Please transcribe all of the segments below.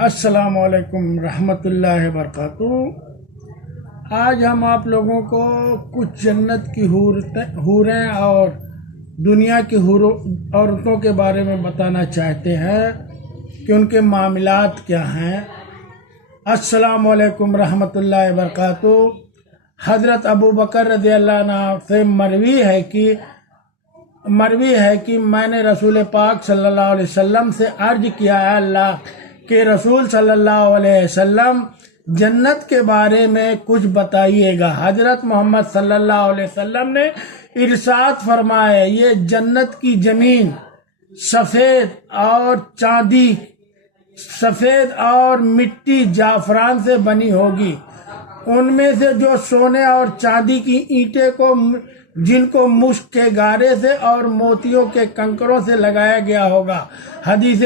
السلام علیکم رحمۃ اللہ وبرکاتہ۔ آج ہم آپ لوگوں کو کچھ جنت کی حوریں اور دنیا کی عورتوں کے بارے میں بتانا چاہتے ہیں کہ ان کے معاملات کیا ہیں۔ السلام علیکم رحمۃ اللہ وبرکاتہ۔ حضرت ابو بکر رضی اللہ عنہ سے مروی ہے کہ میں نے رسول پاک صلی اللہ علیہ وسلم سے عرض کیا ہے اللہ کہ رسول صلی اللہ علیہ وسلم جنت کے بارے میں کچھ بتائیے گا۔ حضرت محمد صلی اللہ علیہ وسلم نے ارشاد فرمایا، یہ جنت کی زمین سفید اور مٹی جعفران سے بنی ہوگی، ان میں سے جو سونے اور چاندی کی اینٹیں جن کو مشک کے گارے سے اور موتیوں کے کنکروں سے لگایا گیا ہوگا۔ حدیث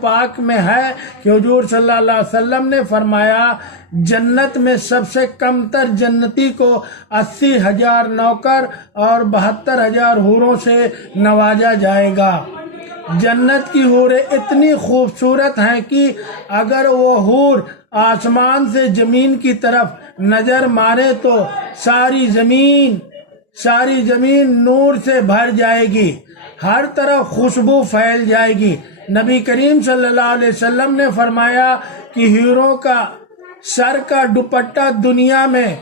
پاک میں ہے کہ حضور صلی اللہ علیہ وسلم نے فرمایا، جنت میں سب سے کم تر جنتی کو 80,000 نوکر اور 72,000 حوروں سے نوازا جائے گا۔ جنت کی حوریں اتنی خوبصورت ہیں کہ اگر وہ حور آسمان سے زمین کی طرف نظر مارے تو ساری زمین نور سے بھر جائے گی، ہر طرف خوشبو پھیل جائے گی۔ نبی کریم صلی اللہ علیہ وسلم نے فرمایا کہ حوروں کا سر کا دوپٹہ دنیا میں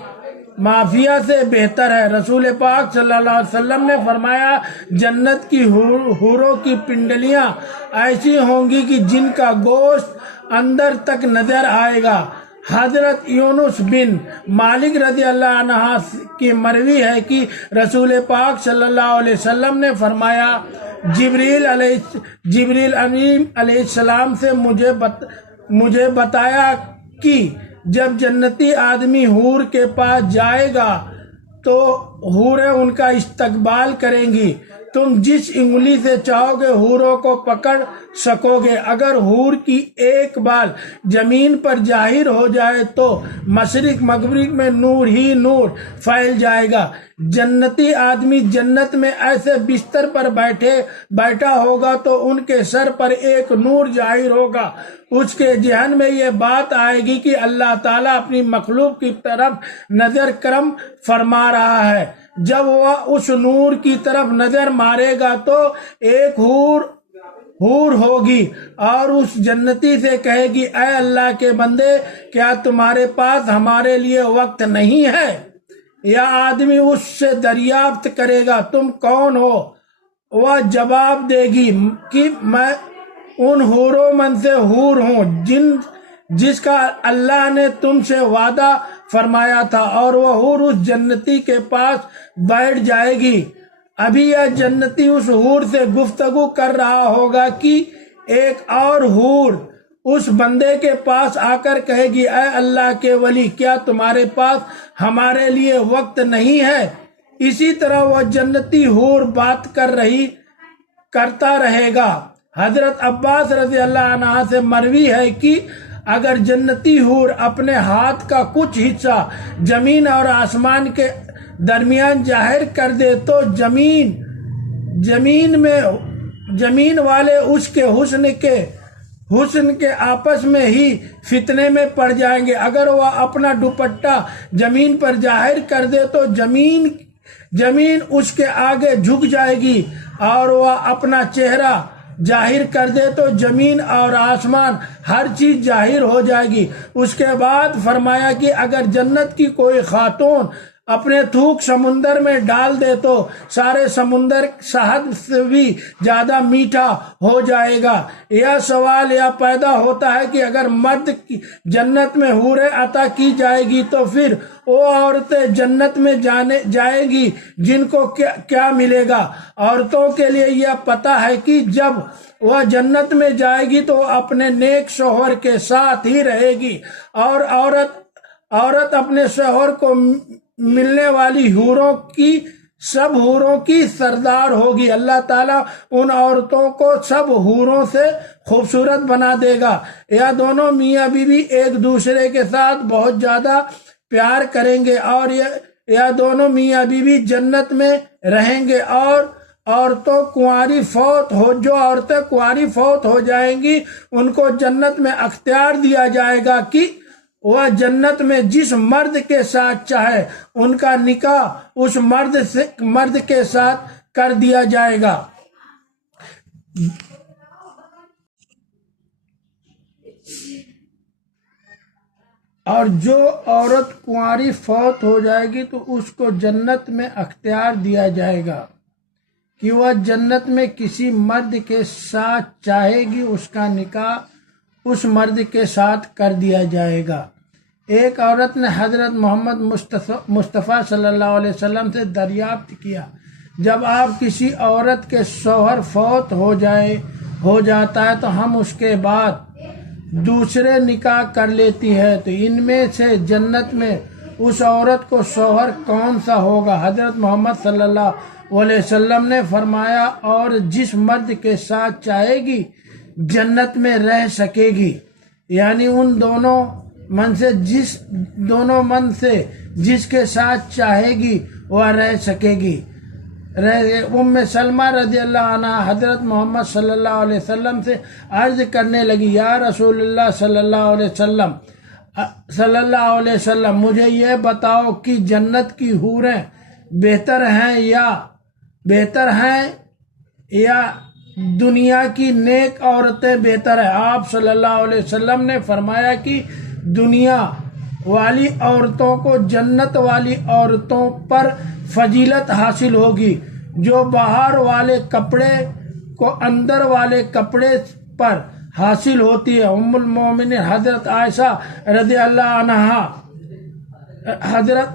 مافیا سے بہتر ہے۔ رسول پاک صلی اللہ علیہ وسلم نے فرمایا، جنت کی حوروں کی پنڈلیاں ایسی ہوں گی کہ جن کا گوشت اندر تک نظر آئے گا۔ حضرت یونس بن مالک رضی اللہ عنہ کی مروی ہے کہ رسول پاک صلی اللہ علیہ وسلم نے فرمایا، جبریل امین علیہ السلام سے مجھے بتایا کہ جب جنتی آدمی حور کے پاس جائے گا تو حوریں ان کا استقبال کریں گی، تم جس انگلی سے چاہو گے حوروں کو پکڑ سکو گے۔ اگر حور کی ایک بال زمین پر ظاہر ہو جائے تو مشرق مغرب میں نور ہی نور پھیل جائے گا۔ جنتی آدمی جنت میں ایسے بستر پر بیٹھا ہوگا تو ان کے سر پر ایک نور ظاہر ہوگا، اس کے ذہن میں یہ بات آئے گی کہ اللہ تعالیٰ اپنی مخلوق کی طرف نظر کرم فرما رہا ہے۔ جب وہ اس نور کی طرف نظر مارے گا تو ایک حور ہوگی اور اس جنتی سے کہے گی، اے اللہ کے بندے، کیا تمہارے پاس ہمارے لیے وقت نہیں ہے؟ یا آدمی اس سے دریافت کرے گا، تم کون ہو؟ وہ جواب دے گی کہ میں ان حوروں من سے حور ہوں جس کا اللہ نے تم سے وعدہ فرمایا تھا، اور وہ حور اس جنتی کے پاس بیٹھ جائے گی۔ ابھی یہ جنتی اس حور سے گفتگو کر رہا ہوگا کہ ایک اور حور اس بندے کے پاس آ کر کہے گی، اے اللہ کے ولی، کیا تمہارے پاس ہمارے لیے وقت نہیں ہے؟ اسی طرح وہ جنتی حور بات کرتا رہے گا۔ حضرت عباس رضی اللہ عنہ سے مروی ہے کہ اگر جنتی حور اپنے ہاتھ کا کچھ حصہ زمین اور آسمان کے درمیان ظاہر کر دے تو زمین والے اس کے حسن کے آپس میں ہی فتنے میں پڑ جائیں گے۔ اگر وہ اپنا دوپٹہ زمین پر ظاہر کر دے تو زمین اس کے آگے جھک جائے گی، اور وہ اپنا چہرہ ظاہر کر دے تو زمین اور آسمان ہر چیز ظاہر ہو جائے گی۔ اس کے بعد فرمایا کہ اگر جنت کی کوئی خاتون اپنے تھوک سمندر میں ڈال دے تو سارے سمندر شہد سے بھی زیادہ میٹھا ہو جائے گا۔ یہ سوال یہ پیدا ہوتا ہے کہ اگر مرد کی جنت میں حوریں عطا کی جائے گی تو پھر وہ عورتیں جنت میں جائیں گی جن کو کیا ملے گا؟ عورتوں کے لیے یہ پتہ ہے کہ جب وہ جنت میں جائے گی تو اپنے نیک شوہر کے ساتھ ہی رہے گی، اور عورت اپنے شوہر کو ملنے والی سب حوروں کی سردار ہوگی۔ اللہ تعالیٰ ان عورتوں کو سب حوروں سے خوبصورت بنا دے گا۔ یہ دونوں میاں بیوی ایک دوسرے کے ساتھ بہت زیادہ پیار کریں گے، اور یہ دونوں میاں بیوی جنت میں رہیں گے، اور عورتیں کنواری فوت ہو جائیں گی ان کو جنت میں اختیار دیا جائے گا کہ وہ جنت میں جس مرد کے ساتھ چاہے ان کا نکاح اس مرد کے ساتھ کر دیا جائے گا۔ اور جو عورت کنواری فوت ہو جائے گی تو اس کو جنت میں اختیار دیا جائے گا کہ وہ جنت میں کسی مرد کے ساتھ چاہے گی اس کا نکاح اس مرد کے ساتھ کر دیا جائے گا۔ ایک عورت نے حضرت محمد مصطفیٰ صلی اللہ علیہ وسلم سے دریافت کیا، جب آپ کسی عورت کے شوہر فوت ہو جاتا ہے تو ہم اس کے بعد دوسرے نکاح کر لیتی ہے، تو ان میں سے جنت میں اس عورت کو شوہر کون سا ہوگا؟ حضرت محمد صلی اللہ علیہ وسلم نے فرمایا، اور جس مرد کے ساتھ چاہے گی جنت میں رہ سکے گی، یعنی ان دونوں من سے جس کے ساتھ چاہے گی وہ رہ سکے گی۔ ام سلمہ رضی اللہ عنہ حضرت محمد صلی اللہ علیہ وسلم سے عرض کرنے لگی، یا رسول اللہ صلی اللہ علیہ وسلم مجھے یہ بتاؤ کہ جنت کی حوریں بہتر ہیں یا دنیا کی نیک عورتیں بہتر ہیں؟ آپ صلی اللہ علیہ وسلم نے فرمایا کہ دنیا والی عورتوں کو جنت والی عورتوں پر فضیلت حاصل ہوگی، جو باہر والے کپڑے کو اندر والے کپڑے پر حاصل ہوتی ہے۔ ام المومنین حضرت عائشہ رضی اللہ عنہا حضرت